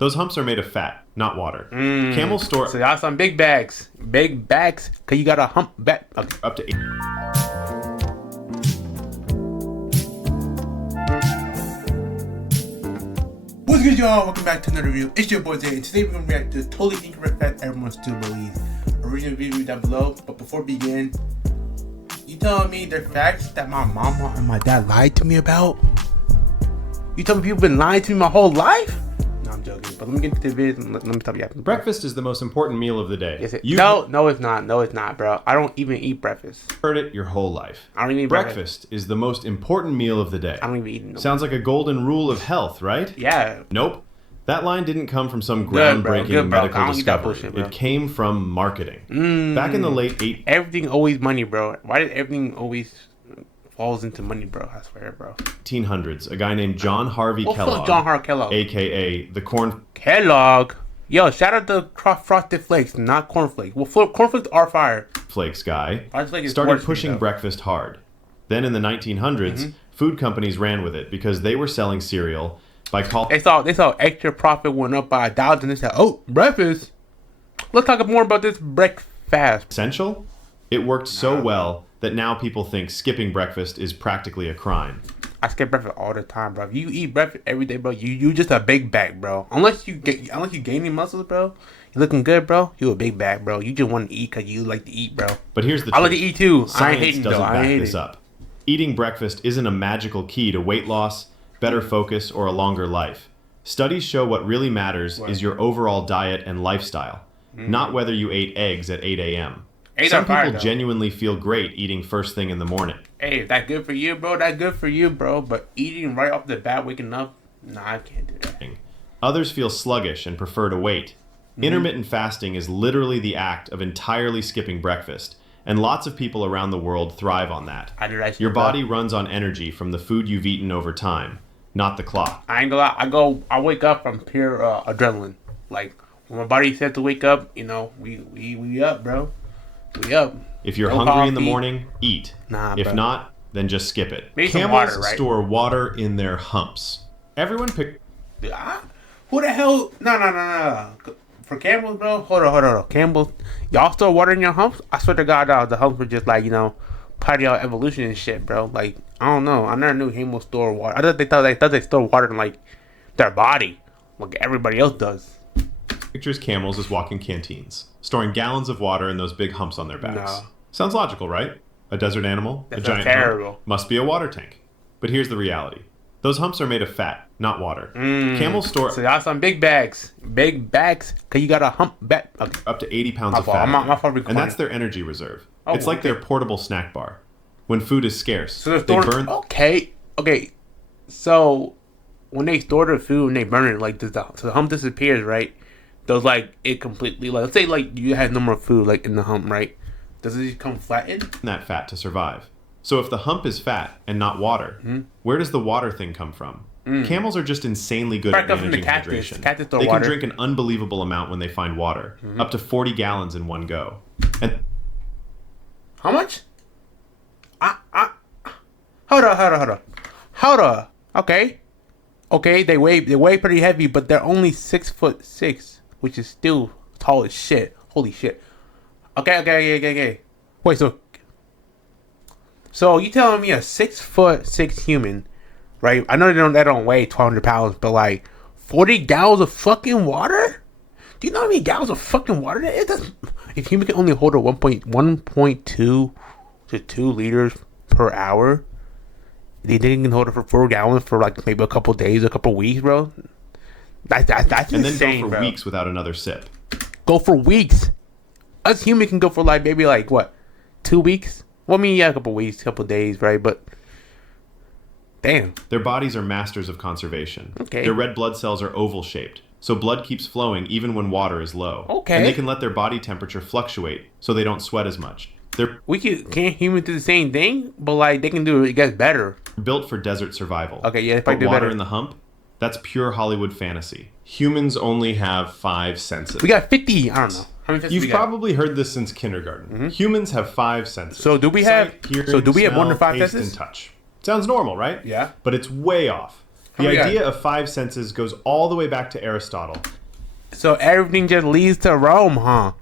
Those humps are made of fat, not water. Camels store... So y'all some big bags. Big bags, because you got a hump back. Okay. Up to 8... What's good, y'all? Welcome back to another review. It's your boy Zay, and today we're going to react to this totally incorrect fact everyone still believes. Original video down below, but before we begin, you telling me they're facts that my mama and my dad lied to me about? You telling me people been lying to me my whole life? No, I'm joking, but let me get into the video and let me stop yapping. Breakfast is the most important meal of the day. Is it? No, it's not. No, it's not, bro. I don't even eat breakfast. Heard it your whole life. I don't even eat breakfast. Is the most important meal of the day. I don't even eat no. Sounds like a golden rule of health, right? Yeah. Nope. That line didn't come from some groundbreaking medical discovery. Bullshit, it came from marketing. Back in the late 80s. Everything always money, bro. Why did everything always falls into money, bro? I swear, bro. 1800s, a guy named John Harvey Kellogg. John Harvey Kellogg. A.K.A. the corn... Kellogg. Yo, shout out to Frosted Flakes, not cornflakes. Well, cornflakes are fire. Flakes guy Flakes started pushing breakfast hard. Then in the 1900s, food companies ran with it because they were selling cereal by calling... They saw extra profit went up by $1 and they said, oh, breakfast. Let's talk more about this breakfast. Essential? It worked so well that now people think skipping breakfast is practically a crime. I skip breakfast all the time, bro. If you eat breakfast every day, bro, you just a big bag, bro. Unless you gaining muscles, bro. You looking good, bro. You a big bag, bro. You just want to eat because you like to eat, bro. But here's the truth. I like to eat too. Science I ain't hating doesn't though. back this up. Eating breakfast isn't a magical key to weight loss, better focus, or a longer life. Studies show what really matters is your overall diet and lifestyle, not whether you ate eggs at 8 a.m. Some people genuinely feel great eating first thing in the morning. Hey, if that's good for you, bro, that's good for you, bro. But eating right off the bat, waking up, nah, I can't do that. Others feel sluggish and prefer to wait. Intermittent fasting is literally the act of entirely skipping breakfast, and lots of people around the world thrive on that. Your body runs on energy from the food you've eaten over time, not the clock. I ain't gonna lie, I wake up from pure adrenaline. Like, when my body said to wake up, you know, we up, bro. We up. If you're hungry in the morning, eat. Nah, if not, then just skip it. Camels store water in their humps. Everyone pick... Who the hell? No. For camels, bro? Hold on. Camels, y'all store water in your humps? I swear to God, the humps were just like, you know, part of your evolution and shit, bro. Like, I don't know. I never knew camels store water. I thought they store water in, like, their body. Like everybody else does. Pictures camels as walking canteens, storing gallons of water in those big humps on their backs. No. Sounds logical, right? A desert animal, a giant hump, must be a water tank. But here's the reality. Those humps are made of fat, not water. Camels store... So y'all some big bags. Big bags, because you got a hump back. Okay. Up to 80 pounds of fat. And that's their energy reserve. It's like their portable snack bar. When food is scarce, so they burn... Okay. So, when they store the food and they burn it, like, so the hump disappears, right? Does, like, it completely... Like, let's say, like, you had no more food, like, in the hump, right? Does it become flattened? That fat to survive. So if the hump is fat and not water, where does the water thing come from? Camels are just insanely good at managing hydration. They can drink an unbelievable amount when they find water, up to 40 gallons in one go. And how much? Hold on. Okay, they weigh pretty heavy, but they're only 6'6", which is still tall as shit. Holy shit. Okay. Wait, so you telling me a 6'6" human, right? I know they don't weigh 1,200 pounds, but like 40 gallons of fucking water? Do you know how many gallons of fucking water that is? If human can only hold a 1.2 to 2 liters per hour, they can hold it for 4 gallons for like maybe a couple days, a couple weeks, bro. That's and insane, then go for bro. weeks without another sip. Go for weeks. Us human can go for like maybe like what, 2 weeks? Well, I mean, yeah, a couple weeks, couple days, right? But damn, their bodies are masters of conservation. Okay, their red blood cells are oval shaped, so blood keeps flowing even when water is low. Okay, and they can let their body temperature fluctuate so they don't sweat as much. Can't humans do the same thing? But like they can do it gets better. Built for desert survival. Okay, yeah, if I do water better in the hump, that's pure Hollywood fantasy. Humans only have 5 senses. We got 50. I don't know. How many senses You've probably heard this since kindergarten. Humans have 5 senses. So do we have? Sight, hearing, do we have more than 5 taste, senses? and touch. Sounds normal, right? Yeah. But it's way off. The idea of 5 senses goes all the way back to Aristotle. So everything just leads to Rome, huh?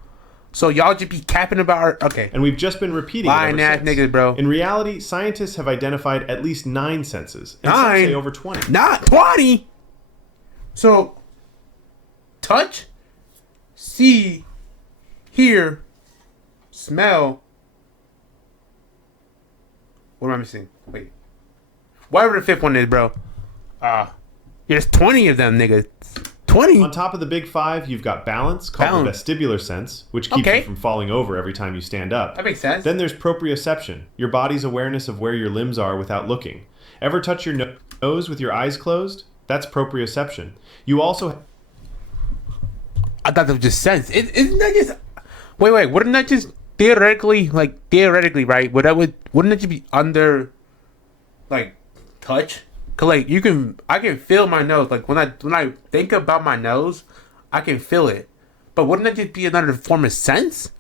So y'all just be capping about okay. And we've just been repeating lying it ever ass since. niggas, bro. In reality, scientists have identified at least 9 senses. And some 9? say over 20. Not 20. So, touch, see, hear, smell. What am I missing? Wait. Whatever the fifth one is, bro. There's 20 of them, niggas. 20. On top of the big 5, you've got balance, called the vestibular sense, which keeps you from falling over every time you stand up. That makes sense. Then there's proprioception, your body's awareness of where your limbs are without looking. Ever touch your nose with your eyes closed? That's proprioception. You also... I thought that was just sense. Isn't that just... Wait. Wouldn't that just theoretically, right? Wouldn't that just be under, like, touch? Cause like I can feel my nose. Like when I think about my nose, I can feel it. But wouldn't that just be another form of sense?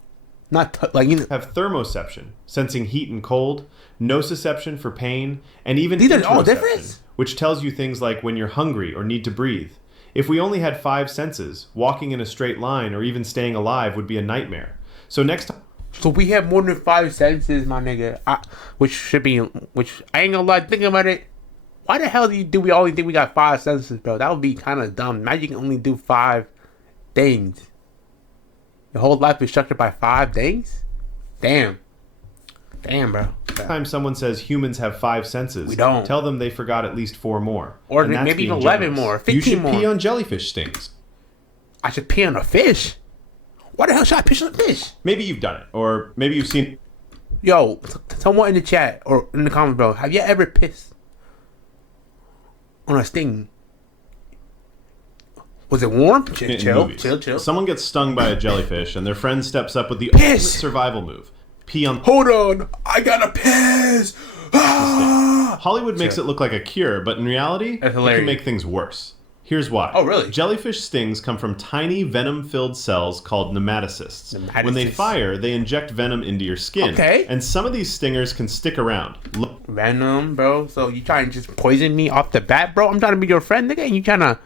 Not like have thermoception, sensing heat and cold, nociception for pain, and even these are all interoception, different, which tells you things like when you're hungry or need to breathe. If we only had 5 senses, walking in a straight line or even staying alive would be a nightmare. So next time. So we have more than 5 senses, my nigga. Which I ain't gonna lie, thinking about it. Why the hell do we only think we got 5 senses, bro? That would be kind of dumb. Imagine you can only do 5 things. Your whole life is structured by 5 things? Damn, bro. Next time someone says humans have 5 senses, we don't. Tell them they forgot at least 4 more. Or maybe even 11 more, 15 more. You should pee on jellyfish stings. I should pee on a fish? Why the hell should I piss on a fish? Maybe you've done it, or maybe you've seen... Yo, someone in the chat or in the comments, bro, have you ever pissed on a sting? Was it warm? Chill. Someone gets stung by a jellyfish, and their friend steps up with the ultimate survival move. Pee on... Hold on, I gotta piss! Hollywood makes it look like a cure, but in reality, it can make things worse. Here's why. Oh, really? Jellyfish stings come from tiny venom-filled cells called nematocysts. When they fire, they inject venom into your skin. Okay. And some of these stingers can stick around. Venom, bro? So you trying to just poison me off the bat, bro? I'm trying to be your friend, nigga, and you trying to...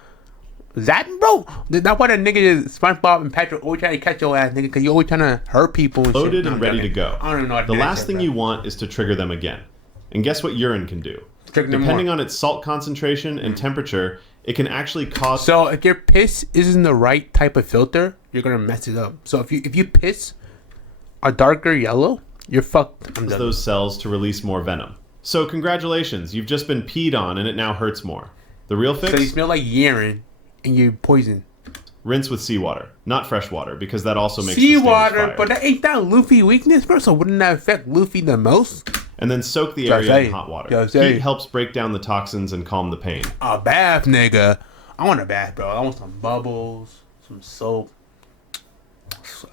That, bro? That's why the nigga is SpongeBob and Patrick always trying to catch your ass, nigga, because you always trying to hurt people and loaded shit. and ready to go. I don't even know what the last thing you want is to trigger them again. And guess what urine can do? Depending on its salt concentration and temperature, it can actually cause... So if your piss isn't the right type of filter, you're gonna mess it up. So if you piss a darker yellow, you're fucked. those cells to release more venom. So congratulations, you've just been peed on and it now hurts more. The real fix? So you smell like urine and you're poisoned. Rinse with seawater, not fresh water, because that also makes seawater. But that ain't that Luffy weakness, bro. So wouldn't that affect Luffy the most? And then soak the area in hot water. Heat helps break down the toxins and calm the pain. A bath, nigga. I want a bath, bro. I want some bubbles, some soap,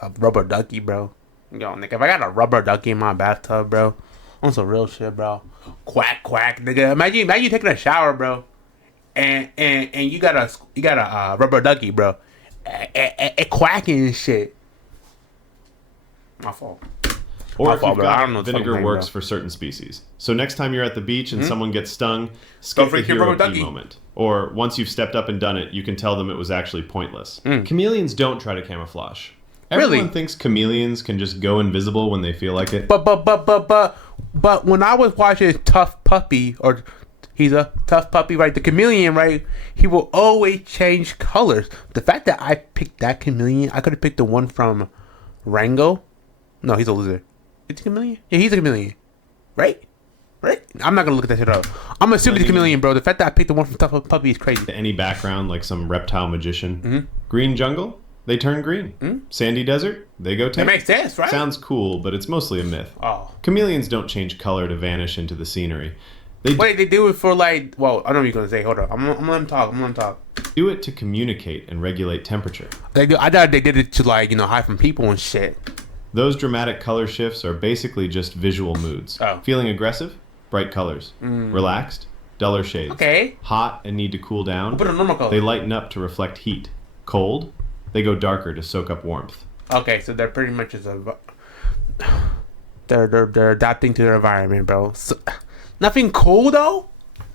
a rubber ducky, bro. Yo, nigga, if I got a rubber ducky in my bathtub, bro, I want some real shit, bro. Quack, nigga. Imagine you taking a shower, bro, and you got a rubber ducky, bro. Quacking and shit. My fault. Or if you've got vinegar works for certain species. So next time you're at the beach and someone gets stung, skip the hero pee moment. Or once you've stepped up and done it, you can tell them it was actually pointless. Chameleons don't try to camouflage. Everyone thinks chameleons can just go invisible when they feel like it. But when I was watching Tough Puppy, or he's a tough puppy, right? The chameleon, right? He will always change colors. The fact that I picked that chameleon, I could have picked the one from Rango. No, he's a lizard. It's a chameleon? Yeah, he's a chameleon. Right? I'm not gonna look at that shit up. I'm assuming it's a chameleon, bro. The fact that I picked the one from Tough Puppy is crazy. Any background, like some reptile magician. Green jungle, they turn green. Sandy desert, they go tan. That makes sense, right? Sounds cool, but it's mostly a myth. Oh. Chameleons don't change color to vanish into the scenery. They do it for like, well, I know what you're gonna say. Hold on, I'm gonna let him talk. Do it to communicate and regulate temperature. I thought they did it to like, hide from people and shit. Those dramatic color shifts are basically just visual moods. Oh. Feeling aggressive? Bright colors. Relaxed? Duller shades. Okay. Hot and need to cool down? Put a normal color. They lighten up to reflect heat. Cold? They go darker to soak up warmth. Okay, so they're pretty much they're adapting to their environment, bro. So, nothing cool though?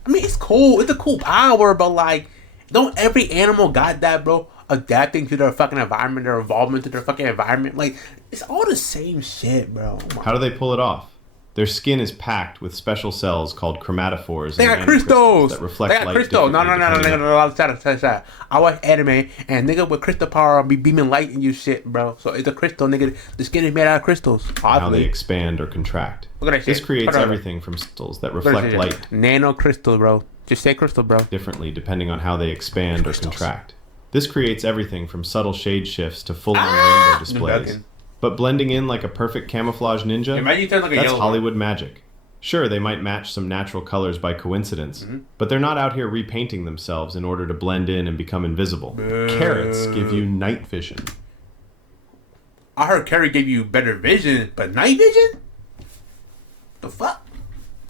I mean, it's cool. It's a cool power, but like, don't every animal got that, bro? Adapting to their fucking environment, their involvement to their fucking environment. Like, it's all the same shit, bro. Oh How do they pull it off? Their skin is packed with special cells called chromatophores. They and got crystals. that reflect They got light crystals. No, differently depending on- no. I watch anime and nigga with crystal power be beaming light in you shit, bro. So it's a crystal, nigga. The skin is made out of crystals. how they Obviously. expand or contract. Look at that This shit. creates Hold on. everything from crystals that Look at reflect that light shit. Nano crystal, bro. Just say crystal, bro. differently depending on how they expand Crystals. or contract. This creates everything from subtle shade shifts to full-on rainbow displays. ducking. But blending in like a perfect camouflage ninja, Imagine you turn like a that's yellow Hollywood magic. Sure, they might match some natural colors by coincidence, Mm-hmm. but they're not out here repainting themselves in order to blend in and become invisible. Carrots give you night vision. I heard Carrie gave you better vision, but night vision? The fuck?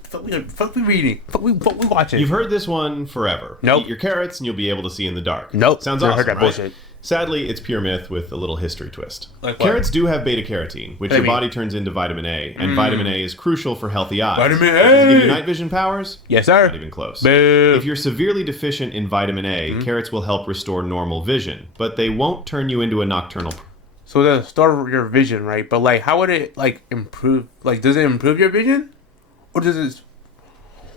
Fuck we reading? Fuck we watching? You've heard this one forever. Nope. Eat your carrots and you'll be able to see in the dark. Nope. Sounds Never awesome, heard that right? bullshit. Sadly, it's pure myth with a little history twist. Like what? Carrots do have beta-carotene, which What do your you mean? body turns into vitamin A, and vitamin A is crucial for healthy eyes. Vitamin But does it give A! you night vision powers? Yes, sir. Not even close. Boo. If you're severely deficient in vitamin A, carrots will help restore normal vision, but they won't turn you into a nocturnal So they'll store your vision, right? But like, how would it like improve? Like, does it improve your vision, or does it?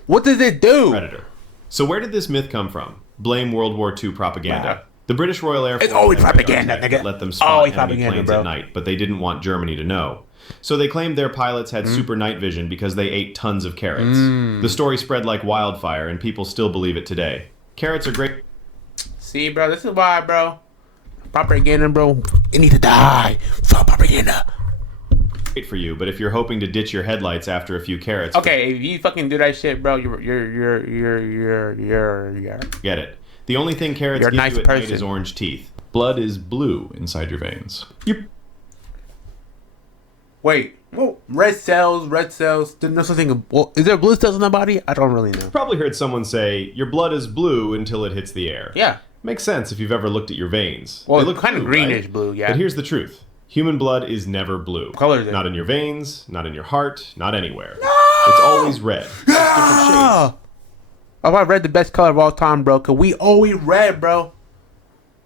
What does it do? predator. So where did this myth come from? Blame World War II propaganda. Propaganda. The British Royal Air Force It's always had radar propaganda, tech nigga. that let them spot Always enemy propaganda, planes bro. at night, but they didn't want Germany to know. So they claimed their pilots had super night vision because they ate tons of carrots. The story spread like wildfire, and people still believe it today. Carrots are great See, bro, this is why, bro. Propaganda, bro. It need to die. Fuck propaganda. for you, but if you're hoping to ditch your headlights after a few carrots, Okay, if you fucking do that shit, bro, you're forget it. The only thing carrots You're a give nice you at night person. is orange teeth. Blood is blue inside your veins. You Wait, well, red cells. There's no such thing. Well, is there blue cells in the body? I don't really know. probably heard someone say, your blood is blue until it hits the air. Yeah. Makes sense if you've ever looked at your veins. Well, They look kind of blue, greenish right? blue, yeah. But here's the truth. Human blood is never blue. color is it? Not in your veins, not in your heart, not anywhere. It's always red. Just different shades. Oh, I read the best color of all time, bro. Cause we always red, bro.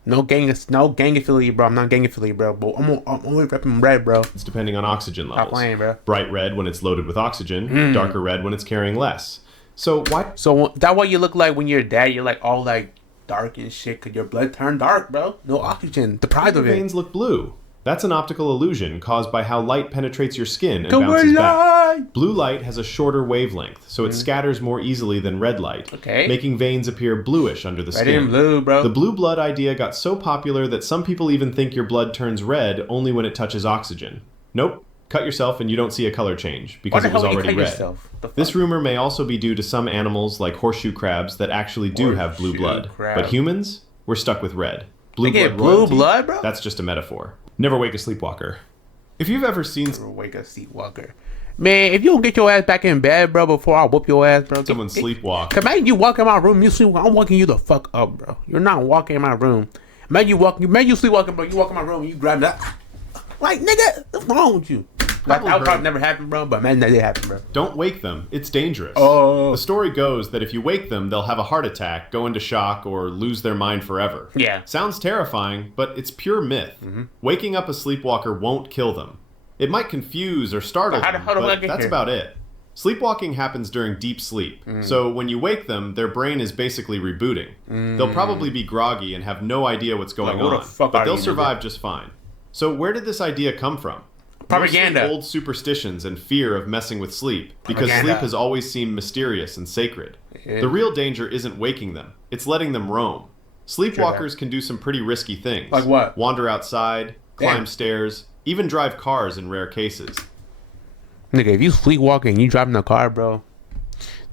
No gang affiliate, bro. I'm not gang affiliate, bro. But I'm only repping red, bro. It's depending on oxygen levels. Stop playing, bro. Bright red when it's loaded with oxygen, darker red when it's carrying less. So why So that what you look like when you're dead? You're like all like dark and shit. Cause your blood turned dark, bro. No oxygen. Deprived do of your it. veins look blue? That's an optical illusion caused by how light penetrates your skin and Go bounces back. light. Blue light has a shorter wavelength, so it scatters more easily than red light, Okay. making veins appear bluish under the Red skin. and blue, bro. The blue blood idea got so popular that some people even think your blood turns red only when it touches oxygen. Nope. Cut yourself and you don't see a color change Why because the it was hell would you already cut red. yourself? The fuck? This rumor may also be due to some animals like horseshoe crabs that actually do have blue Horseshoe blood. crab. But humans, we're stuck with red. Blue They get blood blue royalty? blood, bro? That's just a metaphor. Never wake a sleepwalker. If you've ever seen Wake up, sleepwalker. Man, if you don't get your ass back in bed, bro, before I whoop your ass, bro. someone sleepwalk, Imagine you walk in my room, you sleep. I'm walking you the fuck up, bro. You're not walking in my room. Imagine you sleepwalking, bro. You walk in my room, and you grab that. Like, nigga, what's wrong with you? Like, that would probably never happen, bro. But man, that did happen, bro. don't wake them. It's dangerous. Oh. The story goes that if you wake them, they'll have a heart attack, go into shock, or lose their mind forever. Yeah. Sounds terrifying, but it's pure myth. Waking up a sleepwalker won't kill them. It might confuse or startle But how the them, hell do I but get that's here? about it. Sleepwalking happens during deep sleep, so when you wake them, their brain is basically rebooting. They'll probably be groggy and have no idea what's going Like, what the on, fuck but are they'll you, survive just fine. So where did this idea come from? Propaganda. Mostly old superstitions and fear of messing with sleep, because Propaganda. sleep has always seemed mysterious and sacred. Yeah. The real danger isn't waking them, it's letting them roam. Sleepwalkers can do some pretty risky things. Like what? Wander outside, climb Damn. stairs, even drive cars in rare cases. Nigga, if you sleepwalking, you driving a car, bro.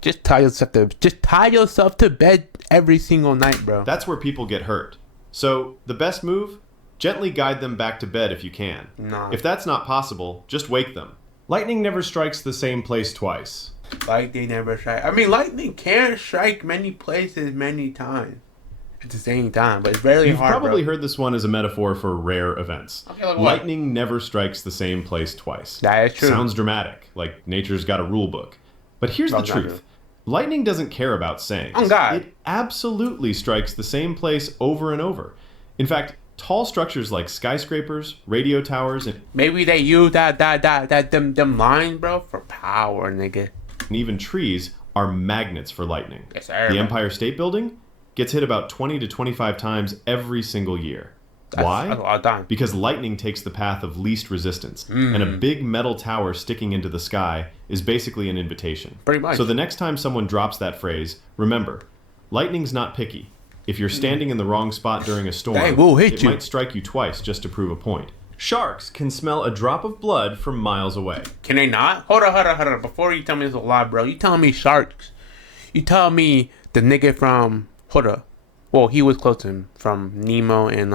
Just tie yourself to bed every single night, bro. That's where people get hurt. So, the best move? Gently guide them back to bed if you can. Nah. If that's not possible, just wake them. Lightning never strikes the same place twice. Lightning never strike. I mean, lightning can strike many places, many times at the same time, but it's rarely You've hard. probably bro. heard this one as a metaphor for rare events. Okay, like what? Lightning never strikes the same place twice. That is true. Sounds dramatic, like nature's got a rule book. But here's No, the it's not truth. Lightning doesn't care about sayings. Oh, God. It absolutely strikes the same place over and over. In fact, tall structures like skyscrapers, radio towers, and Maybe they use them lines, bro, for power, nigga. even trees are magnets for lightning. Yes, sir. The Empire State Building gets hit about 20 to 25 times every single year. Why? That's a lot of time. Because lightning takes the path of least resistance, and a big metal tower sticking into the sky is basically an invitation. Pretty much. So the next time someone drops that phrase, remember, lightning's not picky. If you're standing in the wrong spot during a storm, They will hit it you. might strike you twice just to prove a point. Sharks can smell a drop of blood from miles away. Can they not? Hold on. Before you tell me this a lie, bro. You telling me sharks? You telling me the nigga from well, he was close to him from Nemo and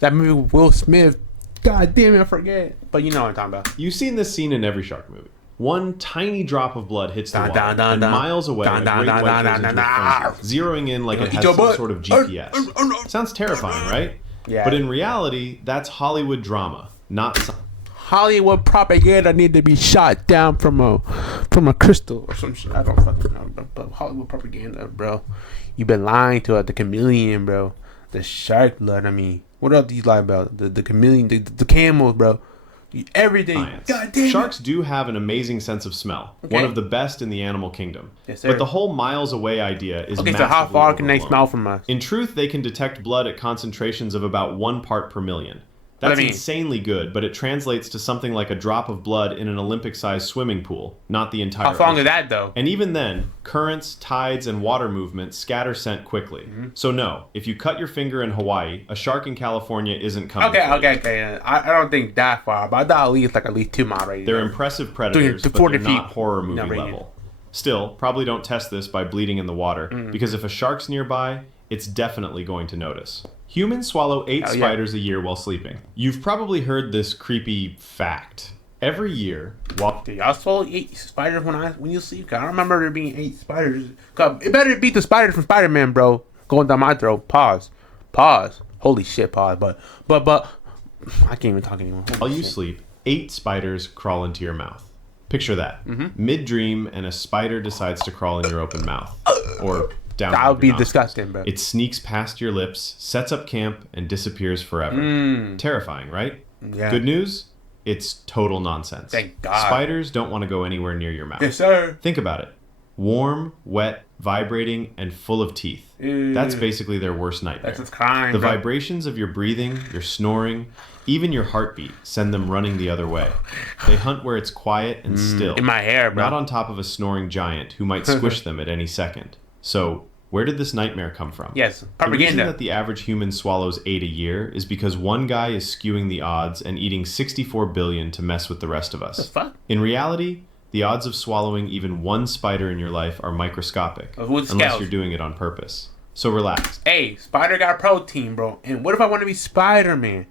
that movie with Will Smith. God damn it, I forget. But you know what I'm talking about. You've seen this scene in every shark movie. One tiny drop of blood hits the Dun, water, dun, dun, and dun. miles away, Dun, a dun, great dun, white dun, goes dun, into a dun, frenzy, zeroing in like it Eat has your some butt. sort of GPS. Sounds terrifying, right? Yeah. But in reality, that's Hollywood drama, not science. Hollywood propaganda need to be shot down from a crystal or some shit. I don't fucking know, bro. But Hollywood propaganda, bro. You've been lying to the chameleon, bro. The shark blood. I mean, what else do you lie about? The chameleon, the camels, bro. Everything. God damn it. Sharks do have an amazing sense of smell, Okay. one of the best in the animal kingdom. Yes, sir. But the whole miles away idea is Okay, so how massively far can they overblown. smell from us? In truth, they can detect blood at concentrations of about 1 part per million. That's I mean- insanely good, but it translates to something like a drop of blood in an Olympic-sized swimming pool, not the entire How long ocean. is that though? And even then, currents, tides, and water movement scatter scent quickly. Mm-hmm. So no, if you cut your finger in Hawaii, a shark in California isn't coming for you. Okay. I don't think that far, but I thought at least 2 mile radius. They're impressive predators, to but 40 they're not feet. horror movie No, radius. level. Still, probably don't test this by bleeding in the water, because if a shark's nearby, it's definitely going to notice. Humans swallow 8 Hell yeah. spiders a year while sleeping. You've probably heard this creepy fact. Every year, while Did y'all swallow 8 spiders when you sleep? 'Cause I don't remember there being 8 spiders. 'Cause it better be the spiders from Spider-Man, bro. Going down my throat. Pause. Holy shit, pause. But I can't even talk anymore. Holy while you shit. sleep, 8 spiders crawl into your mouth. Picture that. Mm-hmm. Mid-dream, and a spider decides to crawl in your open mouth. Or down That your would be nostrils. disgusting, bro. It sneaks past your lips, sets up camp, and disappears forever. Terrifying, right? Yeah. Good news? It's total nonsense. Thank God. Spiders don't want to go anywhere near your mouth. Yes, sir. Think about it. Warm, wet, vibrating, and full of teeth. That's basically their worst nightmare. That's just crime, The bro. vibrations of your breathing, your snoring, even your heartbeat send them running the other way. They hunt where it's quiet and still. In my hair, bro. Not on top of a snoring giant who might squish them at any second. So, where did this nightmare come from? Yes, The reason propaganda. that the average human swallows 8 a year is because one guy is skewing the odds and eating 64 billion to mess with the rest of us. The fuck? In reality, the odds of swallowing even one spider in your life are microscopic, Who's unless scales? you're doing it on purpose. So relax. Hey, Spider got protein, bro. And what if I want to be Spider-Man?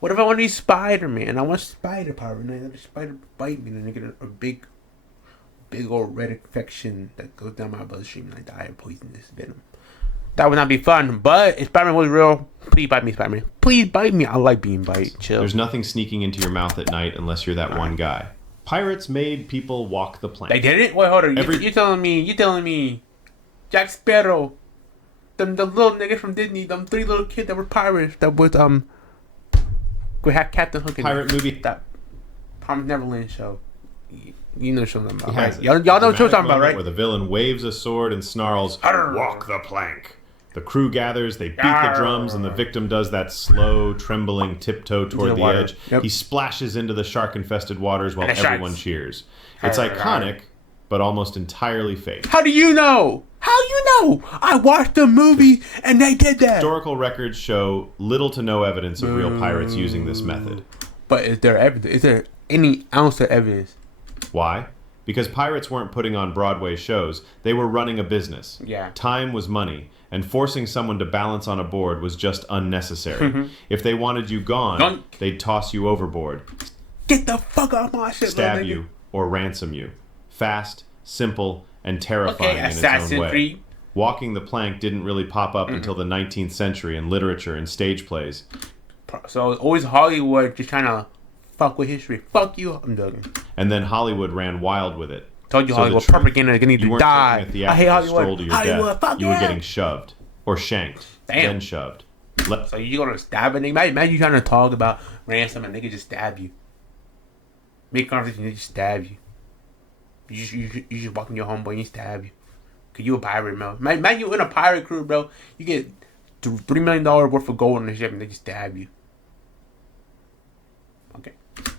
What if I want to be Spider-Man? I want spider power, and then the spider bite me, and I get a big old red infection that goes down my bloodstream, and I die of poisonous venom. That would not be fun, but if Spider-Man was real, please bite me, Spider-Man. Please bite me. I like being bite. Chill. There's nothing sneaking into your mouth at night unless you're that one guy. Pirates made people walk the plank. They did it? Wait, hold on. Every- You telling me Jack Sparrow, the little nigga from Disney, them 3 little kids that were pirates that was we had Captain Hook in Pirate movie. that Promised Neverland show. You know what I'm talking about, He has right? it. Y'all know There's a what I'm talking dramatic about, moment right? Where the villain waves a sword and snarls, Arr. "Walk the plank." The crew gathers, they beat the Arr. drums, and the victim does that slow, trembling tiptoe toward the the water. edge. Yep. He splashes into the shark-infested waters while And the everyone sharks. cheers. It's Arr. iconic, but almost entirely fake. How do you know? How you know? I watched the movie and they did that. Historical records show little to no evidence of real pirates using this method. But is there evidence? Is there any ounce of evidence? Why? Because pirates weren't putting on Broadway shows. They were running a business. Yeah. Time was money, and forcing someone to balance on a board was just unnecessary. If they wanted you gone, Dunk. they'd toss you overboard, Get the fuck off my shit, stab little nigga. you, or ransom you. Fast, simple, and terrifying Okay, in its own Assassin's way. Creed. Walking the plank didn't really pop up until the 19th century in literature and stage plays. So it's always Hollywood just trying to fuck with history. Fuck you. I'm joking. And then Hollywood ran wild with it, Told you So the Hollywood truth, propaganda need you to weren't die. taking a I hate theatrical Hollywood. stroll to your Hollywood, death. fuck You were yeah. getting shoved or shanked, Damn. then shoved. So you gonna stab a nigga? Imagine you trying to talk about ransom and nigga just stab you. Make conversation, they just stab you. You just walk in your homeboy and he stab you. Cause you a pirate, bro. Imagine you in a pirate crew, bro. You get $3 million worth of gold on the ship and they just stab you. Okay.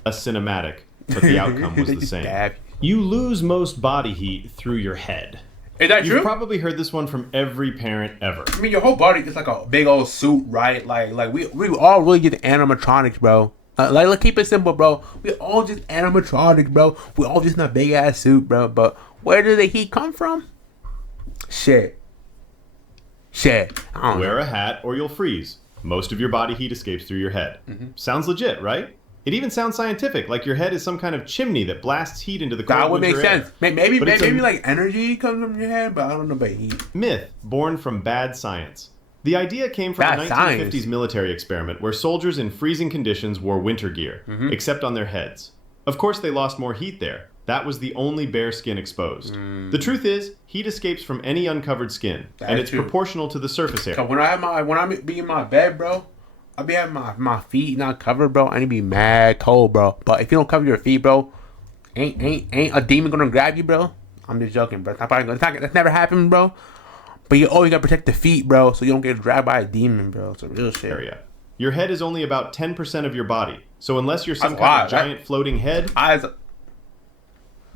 Less cinematic, but the outcome was They the just same. stab you. You lose most body heat through your head. Is that You've true? probably heard this one from every parent ever. I mean, your whole body is like a big old suit, right? Like we all really get animatronics, bro. Like, let's keep it simple, bro. We all just animatronics, bro. We all just in a big ass suit, bro. But where did the heat come from? Shit. I don't Wear know. a hat or you'll freeze. Most of your body heat escapes through your head. Sounds legit, right? It even sounds scientific, like your head is some kind of chimney that blasts heat into the cold That would make winter air. sense. Maybe But it's a like energy comes from your head, but I don't know about heat. myth born from bad science. The idea came from Bad a 1950s science. military experiment where soldiers in freezing conditions wore winter gear, except on their heads. Of course, they lost more heat there. That was the only bare skin exposed. The truth is, heat escapes from any uncovered skin, and That's it's true. proportional to the surface area. So when I be in my bed, bro, I be having my feet not covered, bro. I need to be mad cold, bro. But if you don't cover your feet, bro, ain't a demon gonna grab you, bro? I'm just joking, bro. That's never happened, bro. But you always gotta protect the feet, bro, so you don't get grabbed by a demon, bro. It's a real shit. Area. Your head is only about 10% of your body, so unless you're some That's kind of wild. giant floating head,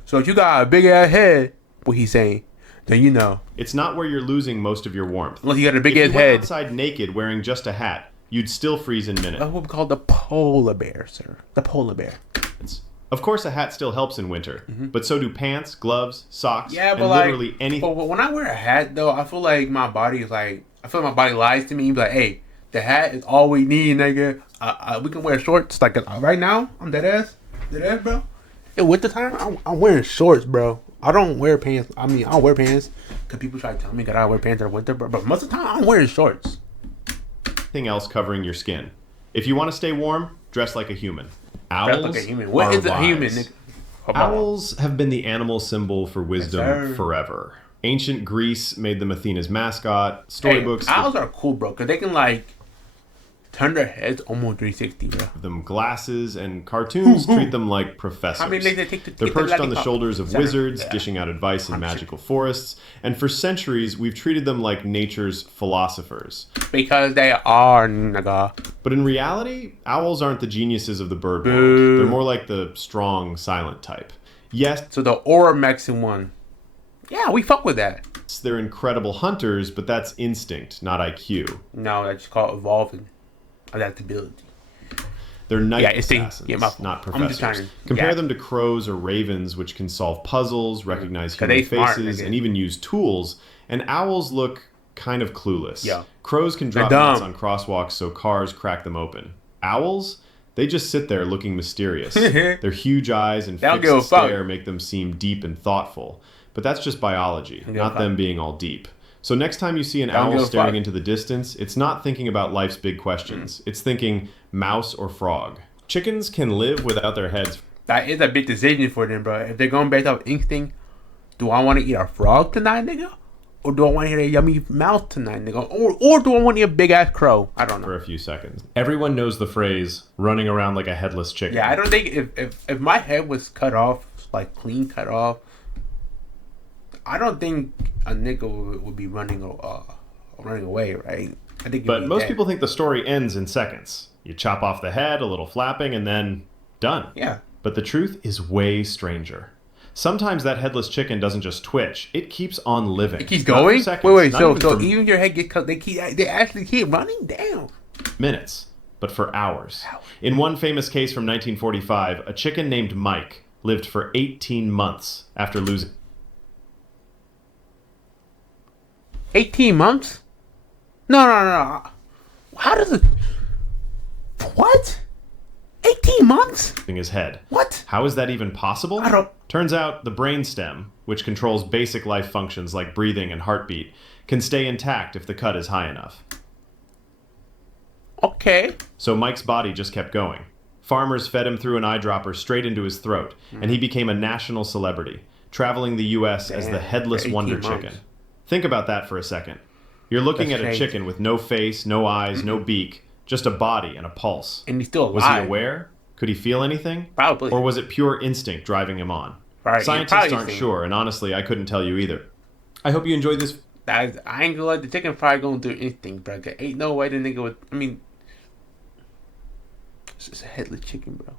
So if you got a big ass head, what he's saying, then you know. it's not where you're losing most of your warmth. Unless you got a big If ass you went head. outside naked wearing just a hat, you'd still freeze in minutes. That's what we call the polar bear, sir. The polar bear. Of course, a hat still helps in winter, but so do pants, gloves, socks, Yeah, and but like, literally anything. but when I wear a hat, though, I feel like my body is like, I feel like my body lies to me. Be like, hey, the hat is all we need, nigga. We can wear shorts. Like right now, I'm dead ass, bro. In winter time, I'm wearing shorts, bro. I don't wear pants. I mean, I don't wear pants because people try to tell me that I wear pants in the winter, but most of the time, I'm wearing shorts. Anything else covering your skin. If you want to stay warm, dress like a human. Dress Owls like a human. What are is a human, wise. nigga? Owls have been the animal symbol for wisdom sir. forever. Ancient Greece made them Athena's mascot. Hey, Storybooks owls are cool, bro, because they can like turn their heads almost 360, bro. give them glasses, and cartoons treat them like professors. How many legs they take to They're get the perched on the lollipop? shoulders of Seven. wizards, Yeah. dishing out advice in magical forests, and for centuries we've treated them like nature's philosophers. Because they are, nigga. But in reality, owls aren't the geniuses of the bird Boo. world. They're more like the strong, silent type. Yes, So the Aura Mexican one. Yeah, we fuck with that. they're incredible hunters, but that's instinct, not IQ. No, that's called evolving. Adaptability. They're night Yeah, it's the- assassins, yeah, my fault. not I'm just professors. trying to- Compare yeah. them to crows or ravens, which can solve puzzles, recognize 'Cause human they smart, faces, nigga. and even use tools. And owls look kind of clueless. Yeah. Crows can drop They're nuts dumb. on crosswalks so cars crack them open. Owls, they just sit there looking mysterious. Their huge eyes and They don't give a fixed fuck. stare make them seem deep and thoughtful. But that's just biology, give a not fuck. them being all deep. So next time you see an Don't owl give a staring fuck. into the distance, it's not thinking about life's big questions. It's thinking mouse or frog. Chickens can live without their heads. That is a big decision for them, bro. If they're going based off instinct, do I want to eat a frog tonight, nigga? Or do I want to eat a yummy mouse tonight, nigga? Or do I want to eat a big ass crow? I don't For know. a few seconds. Everyone knows the phrase running around like a headless chicken. Yeah, I don't think if my head was cut off, like clean cut off, I don't think a nigga would be running away, right? I think. But most people think the story ends in seconds. You chop off the head, a little flapping, and then done. Yeah. But the truth is way stranger. Sometimes that headless chicken doesn't just twitch; it keeps on living. It keeps Not for going. seconds, Wait. not So even for even your head gets cut. They actually keep running. Damn. minutes, but for hours. In one famous case from 1945, a chicken named Mike lived for 18 months after losing. 18 months? No. How does it? What? 18 months? His head. What? How is that even possible? I don't- Turns out the brainstem, which controls basic life functions like breathing and heartbeat, can stay intact if the cut is high enough. Okay. So Mike's body just kept going. Farmers fed him through an eyedropper straight into his throat, and he became a national celebrity. traveling the US as the Damn, headless 18 wonder months. chicken. Think about that for a second. You're looking That's at a crazy. chicken with no face, no eyes, no beak, just a body and a pulse. And he's still alive. Was he aware? Could he feel anything? Probably. Or was it pure instinct driving him on? Right, Scientists probably aren't instinct. sure, and honestly, I couldn't tell you either. I hope you enjoyed this. I ain't gonna let the chicken probably going through anything, bro. There ain't no way the nigga would. I mean, it's just a headless chicken, bro.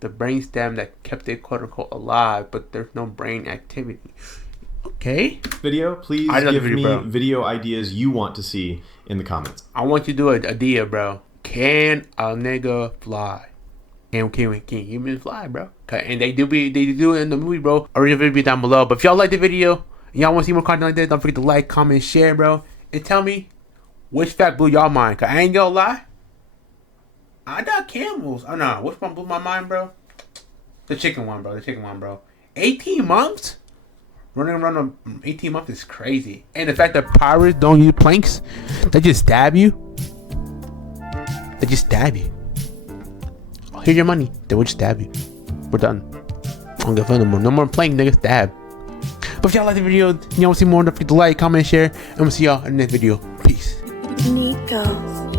The brainstem that kept it quote unquote alive, but there's no brain activity. Okay. Video, please I love give the video, me bro. video ideas you want to see in the comments. I want you to do a deal, bro. Can a nigga fly? Can humans fly, bro? 'Kay, and they do it in the movie, bro. Original video down below. But if y'all like the video and y'all want to see more content like that, don't forget to like, comment, share, bro. And tell me which fact blew y'all mind. 'Cause I ain't gonna lie, I got camels. Oh no, which one blew my mind, bro? The chicken one, bro. The chicken one, bro. 18 months? Running around on 18 months is crazy. And the fact that pirates don't use planks, they just stab you. They just stab you. Oh, here's your money. They would just stab you. We're done. I don't give a fuck no more. No more plank, nigga. Stab. But if y'all like the video, and y'all want to see more, don't forget to like, comment, share, and we'll see y'all in the next video. Peace. Nico.